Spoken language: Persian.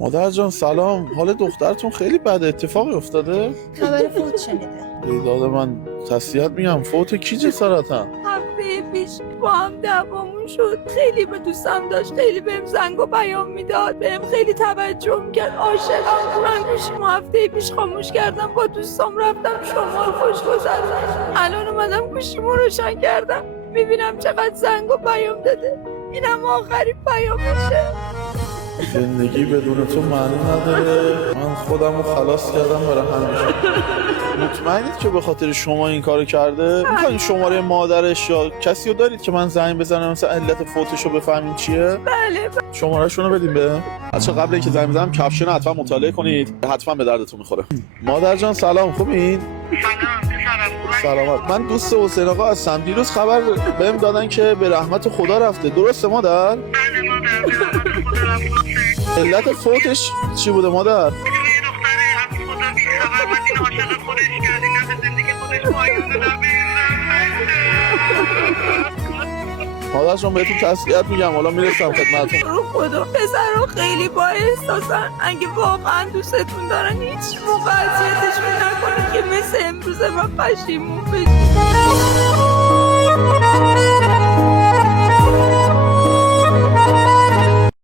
مادر جان سلام، حال دخترتون خیلی بده، اتفاقی افتاده؟ خبر فوت شنیده. داد من تسلیت میگم. فوت کی جسارتا؟ هفته پیش با هم دعوامون شد. خیلی به دوستم داشت، خیلی بهم زنگ و پیام میداد، بهم خیلی توجه میکرد، عاشقم. من گوشیمو هفته پیش خاموش کردم، با دوستام رفتم شمال خوش گذرونم. الان اومدم گوشیمو روشن کردم، میبینم چقدر زنگ و پیام داده. اینم آخرین پیامشه. زندگی بدون تو معنی نداره. من خودم رو خلاص کردم برای همیشه. مطمئنید که به خاطر شما این کارو کرده؟ میخواین شماره مادرش یا کسی رو دارید که من زنگ بزنم مثلا علت فوتش رو بفهمیم چیه؟ بله. شماره شونو بدیم به بچه. قبل اینکه زنگ بزنم کپشن حتما مطالعه کنید، حتما به دردتون میخوره. مادر جان سلام، خوبین؟ سلامت. من دوست حسین آقا هستم. دیروز خبر بهم دادن که به رحمت خدا رفته، درسته مادر؟ بله مادر، به رحمت خدا رفته. علت فوتش چی بوده مادر؟ یه دختره از خدا بی‌خبر من این عاشق خودش کرد، این از زندگی خودش پایونه نبیرم. مادر جان بهتون تسلیت میگم، حالا میرسم خدمتتون. رو خدا پسرها خیلی با احساسن. اگه واقعا دوستتون دارن هیچ موقع اذیتشون نکنید که مثل امروز من پشیمون بشید.